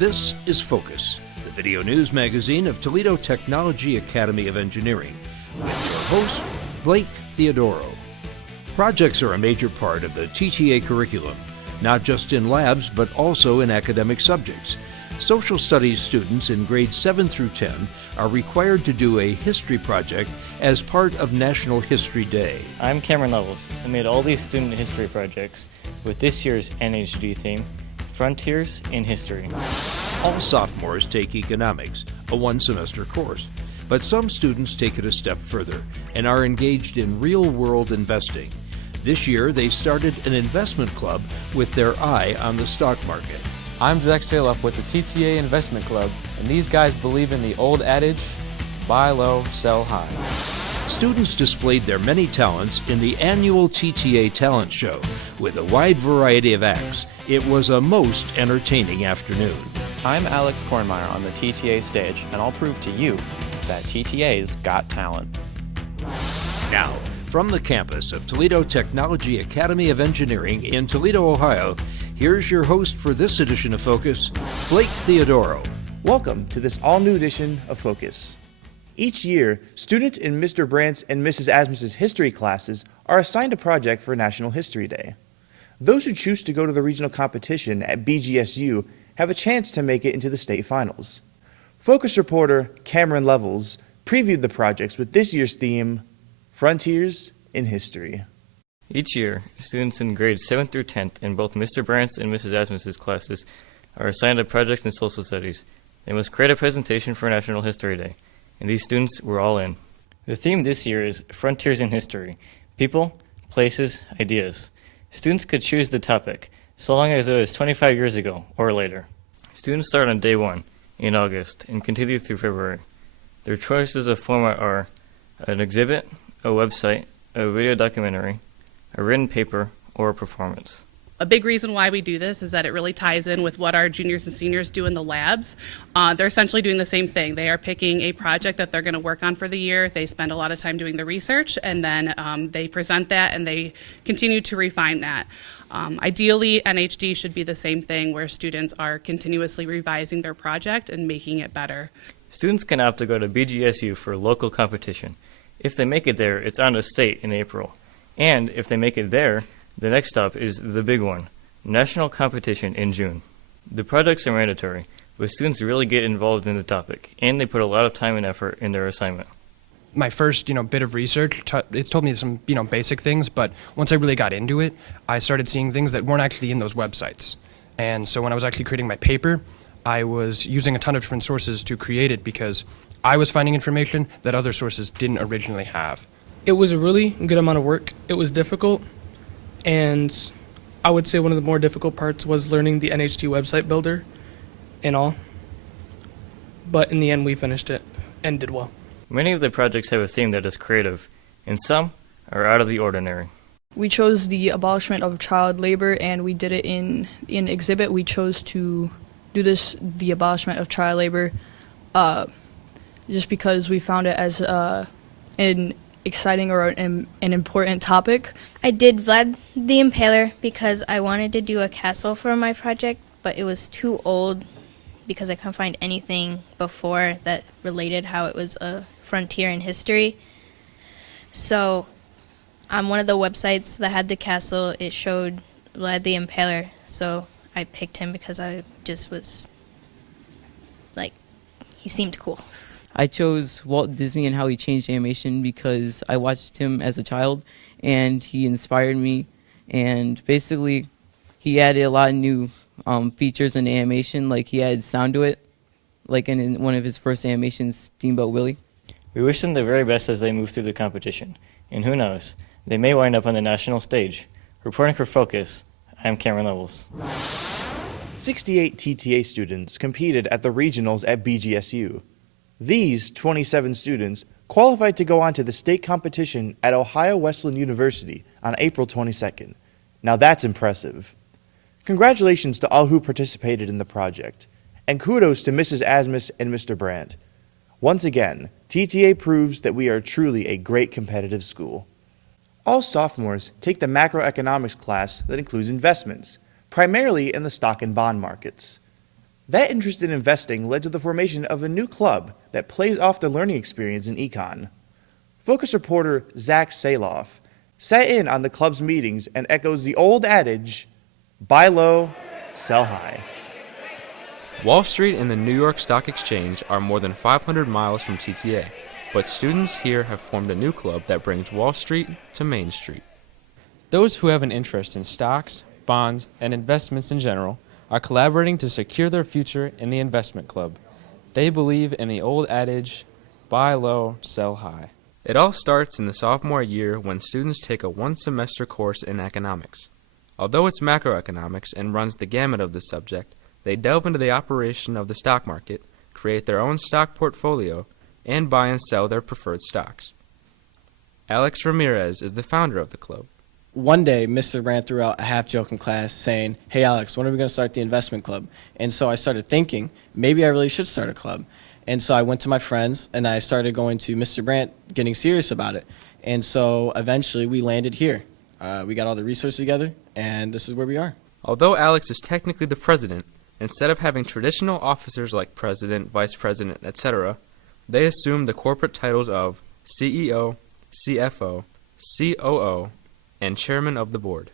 This is Focus, the video news magazine of Toledo Technology Academy of Engineering, with your host, Blake Theodoro. Projects are a major part of the TTA curriculum, not just in labs, but also in academic subjects. Social studies students in grades 7 through 10 are required to do a history project as part of National History Day. I'm Cameron Levels. I made all these student history projects with this year's NHD theme, Frontiers in History. All sophomores take economics, a one-semester course, but some students take it a step further and are engaged in real-world investing. This year, they started an investment club with their eye on the stock market. I'm Zak Sahloff with the TTA Investment Club, and these guys believe in the old adage, buy low, sell high. Students displayed their many talents in the annual TTA Talent Show with a wide variety of acts. It was a most entertaining afternoon. I'm Alex Kornmeier on the TTA stage, and I'll prove to you that TTA's got talent. Now, from the campus of Toledo Technology Academy of Engineering in Toledo, Ohio, here's your host for this edition of Focus, Blake Theodoro. Welcome to this all-new edition of Focus. Each year, students in Mr. Brandt's and Mrs. Asmus's history classes are assigned a project for National History Day. Those who choose to go to the regional competition at BGSU have a chance to make it into the state finals. Focus reporter Cameron Levels previewed the projects with this year's theme, Frontiers in History. Each year, students in grades 7 through 10th in both Mr. Brandt's and Mrs. Asmus's classes are assigned a project in social studies. They must create a presentation for National History Day, and these students were all in. The theme this year is Frontiers in History, People, Places, Ideas. Students could choose the topic, so long as it was 25 years ago or later. Students start on day 1 in August and continue through February. Their choices of format are an exhibit, a website, a video documentary, a written paper, or a performance. A big reason why we do this is that it really ties in with what our juniors and seniors do in the labs. They're essentially doing the same thing. They are picking a project that they're going to work on for the year. They spend a lot of time doing the research, and then they present that, and they continue to refine that. Ideally, NHD should be the same thing, where students are continuously revising their project and making it better. Students can opt to go to BGSU for local competition. If they make it there, it's on to state in April. And if they make it there, the next stop is the big one, national competition in June. The projects are mandatory, but students really get involved in the topic, and they put a lot of time and effort in their assignment. My first, bit of research, it told me some, basic things, but once I really got into it, I started seeing things that weren't actually in those websites. And so when I was actually creating my paper, I was using a ton of different sources to create it because I was finding information that other sources didn't originally have. It was a really good amount of work. It was difficult, and I would say one of the more difficult parts was learning the NHD website builder and all. But in the end, we finished it and did well. Many of the projects have a theme that is creative, and some are out of the ordinary. We chose the abolishment of child labor, and we did it in exhibit. We chose to do the abolishment of child labor, just because we found it as an exciting or an important topic. I did Vlad the Impaler because I wanted to do a castle for my project, but it was too old because I couldn't find anything before that related how it was a frontier in history. So on one of the websites that had the castle, it showed Vlad the Impaler, so I picked him because I just was like, he seemed cool. I chose Walt Disney and how he changed animation because I watched him as a child and he inspired me, and basically he added a lot of new features in animation, like he added sound to it, like in one of his first animations, Steamboat Willie. We wish them the very best as they move through the competition, and who knows, they may wind up on the national stage. Reporting for Focus, I'm Cameron Levels. 68 TTA students competed at the regionals at BGSU. These 27 students qualified to go on to the state competition at Ohio Wesleyan University on April 22nd. Now that's impressive. Congratulations to all who participated in the project, and kudos to Mrs. Asmus and Mr. Brandt. Once again, TTA proves that we are truly a great competitive school. All sophomores take the macroeconomics class that includes investments, primarily in the stock and bond markets. That interest in investing led to the formation of a new club that plays off the learning experience in econ. Focus reporter Zak Sahloff sat in on the club's meetings and echoes the old adage, buy low, sell high. Wall Street and the New York Stock Exchange are more than 500 miles from TTA, but students here have formed a new club that brings Wall Street to Main Street. Those who have an interest in stocks, bonds, and investments in general are collaborating to secure their future in the investment club. They believe in the old adage, buy low, sell high. It all starts in the sophomore year when students take a one-semester course in economics. Although it's macroeconomics and runs the gamut of the subject, they delve into the operation of the stock market, create their own stock portfolio, and buy and sell their preferred stocks. Alex Ramirez is the founder of the club. One day, Mr. Brandt threw out a half-joke in class saying, "Hey Alex, when are we going to start the investment club?" And so I started thinking, maybe I really should start a club. And so I went to my friends, and I started going to Mr. Brandt, getting serious about it. And so eventually we landed here. We got all the resources together, and this is where we are. Although Alex is technically the president, instead of having traditional officers like president, vice president, etc., they assume the corporate titles of CEO, CFO, COO, and chairman of the board.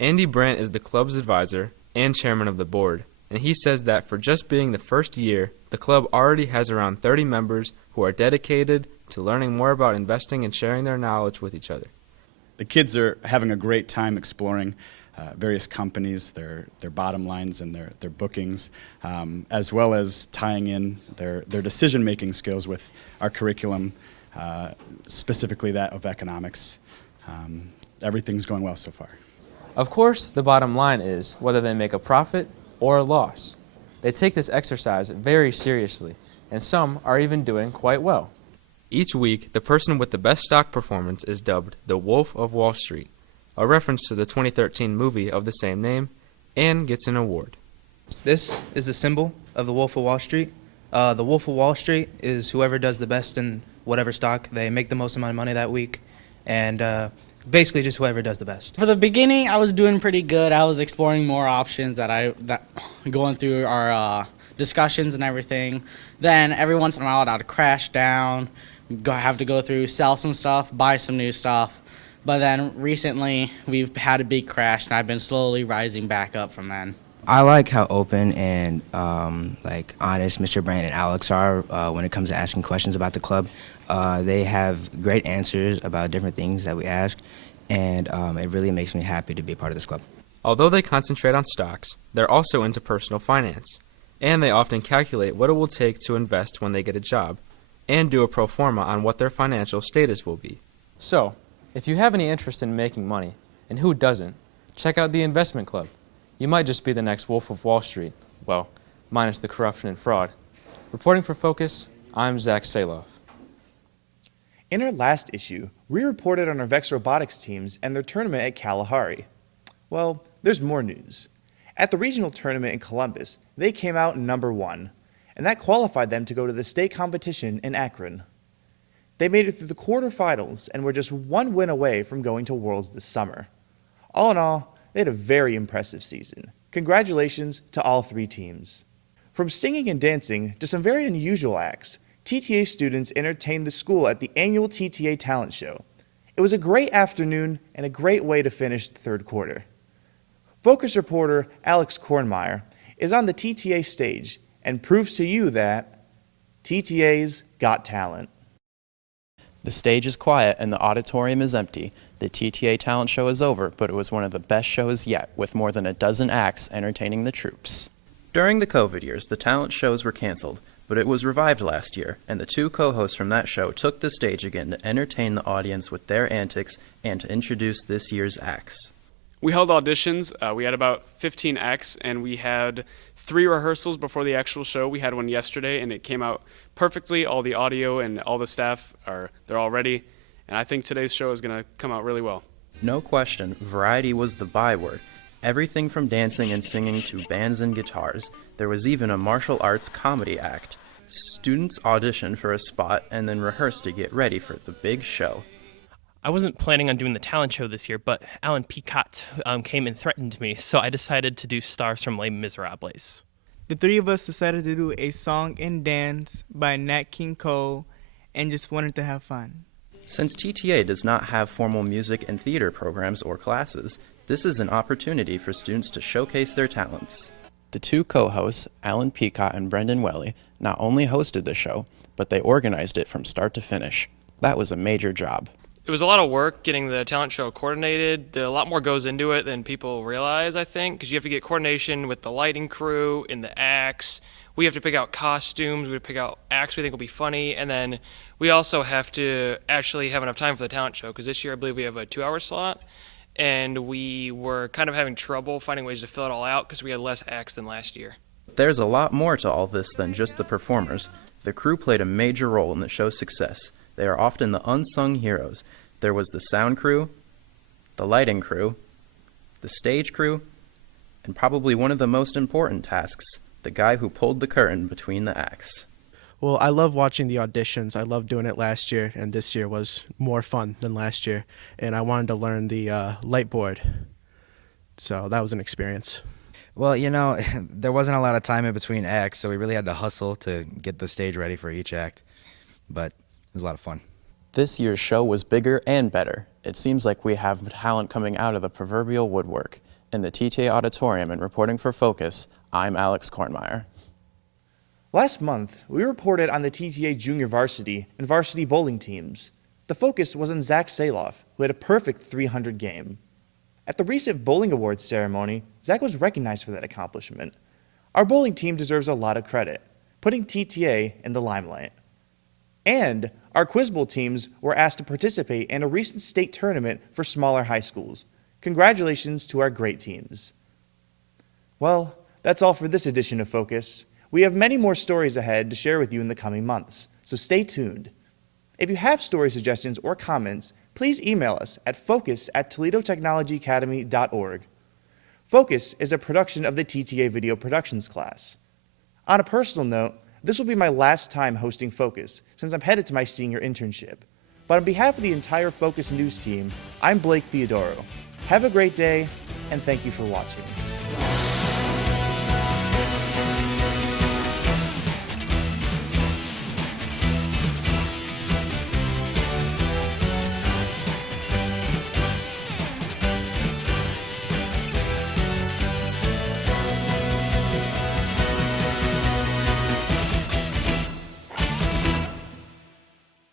Andy Brandt is the club's advisor and chairman of the board, and he says that for just being the first year, the club already has around 30 members who are dedicated to learning more about investing and sharing their knowledge with each other. The kids are having a great time exploring various companies, their bottom lines and their bookings, as well as tying in their decision-making skills with our curriculum, specifically that of economics. Everything's going well so far. Of course, the bottom line is whether they make a profit or a loss. They take this exercise very seriously, and some are even doing quite well. Each week, the person with the best stock performance is dubbed the Wolf of Wall Street, a reference to the 2013 movie of the same name, and gets an award. This is a symbol of the Wolf of Wall Street. The Wolf of Wall Street is whoever does the best in whatever stock. They make the most amount of money that week, and basically just whoever does the best. For the beginning, I was doing pretty good. I was exploring more options that going through our discussions and everything. Then every once in a while, I'd crash down, have to go through, sell some stuff, buy some new stuff. But then recently, we've had a big crash, and I've been slowly rising back up from then. I like how open and honest Mr. Brandt and Alex are when it comes to asking questions about the club. They have great answers about different things that we ask, and it really makes me happy to be a part of this club. Although they concentrate on stocks, they're also into personal finance, and they often calculate what it will take to invest when they get a job, and do a pro forma on what their financial status will be. So, if you have any interest in making money, and who doesn't, check out the investment club. You might just be the next Wolf of Wall Street. Well, minus the corruption and fraud. Reporting for Focus, I'm Zak Sahloff. In our last issue, we reported on our VEX Robotics teams and their tournament at Kalahari. Well, there's more news. At the regional tournament in Columbus, they came out number 1, and that qualified them to go to the state competition in Akron. They made it through the quarterfinals and were just one win away from going to Worlds this summer. All in all, they had a very impressive season. Congratulations to all 3 teams. From singing and dancing to some very unusual acts, TTA students entertained the school at the annual TTA Talent Show. It was a great afternoon and a great way to finish the third quarter. Focus reporter Alex Kornmeier is on the TTA stage and proves to you that TTA's got talent. The stage is quiet and the auditorium is empty. The TTA talent show is over, but it was one of the best shows yet, with more than a dozen acts entertaining the troops. During the COVID years, the talent shows were canceled, but it was revived last year, and the 2 co-hosts from that show took the stage again to entertain the audience with their antics and to introduce this year's acts. We held auditions. We had about 15 acts, and we had 3 rehearsals before the actual show. We had one yesterday, and it came out perfectly. All the audio and all the staff they're all ready, and I think today's show is going to come out really well. No question, variety was the byword. Everything from dancing and singing to bands and guitars. There was even a martial arts comedy act. Students auditioned for a spot and then rehearsed to get ready for the big show. I wasn't planning on doing the talent show this year, but Alan Picat came and threatened me, so I decided to do Stars from Les Miserables. The three of us decided to do a song and dance by Nat King Cole and just wanted to have fun. Since TTA does not have formal music and theater programs or classes, this is an opportunity for students to showcase their talents. The two co-hosts, Alan Peacock and Brendan Welly, not only hosted the show, but they organized it from start to finish. That was a major job. It was a lot of work getting the talent show coordinated. A lot more goes into it than people realize, I think, because you have to get coordination with the lighting crew and the acts. We have to pick out costumes. We have to pick out acts we think will be funny. And then we also have to actually have enough time for the talent show, because this year I believe we have a 2-hour slot. And we were kind of having trouble finding ways to fill it all out because we had less acts than last year. There's a lot more to all this than just the performers. The crew played a major role in the show's success. They are often the unsung heroes. There was the sound crew, the lighting crew, the stage crew, and probably one of the most important tasks, the guy who pulled the curtain between the acts. Well, I love watching the auditions. I loved doing it last year, and this year was more fun than last year. And I wanted to learn the light board, so that was an experience. Well, you know, there wasn't a lot of time in between acts, so we really had to hustle to get the stage ready for each act. But it was a lot of fun. This year's show was bigger and better. It seems like we have talent coming out of the proverbial woodwork. In the TTA auditorium and reporting for Focus, I'm Alex Kornmeier. Last month, we reported on the TTA junior varsity and varsity bowling teams. The focus was on Zak Sahloff, who had a perfect 300 game. At the recent Bowling Awards ceremony, Zak was recognized for that accomplishment. Our bowling team deserves a lot of credit, putting TTA in the limelight. And our quiz bowl teams were asked to participate in a recent state tournament for smaller high schools. Congratulations to our great teams. Well, that's all for this edition of Focus. We have many more stories ahead to share with you in the coming months, so stay tuned. If you have story suggestions or comments, please email us at focus@toledotechnologyacademy.org. Focus is a production of the TTA Video Productions class. On a personal note, this will be my last time hosting Focus since I'm headed to my senior internship. But on behalf of the entire Focus News team, I'm Blake Theodoro. Have a great day, and thank you for watching.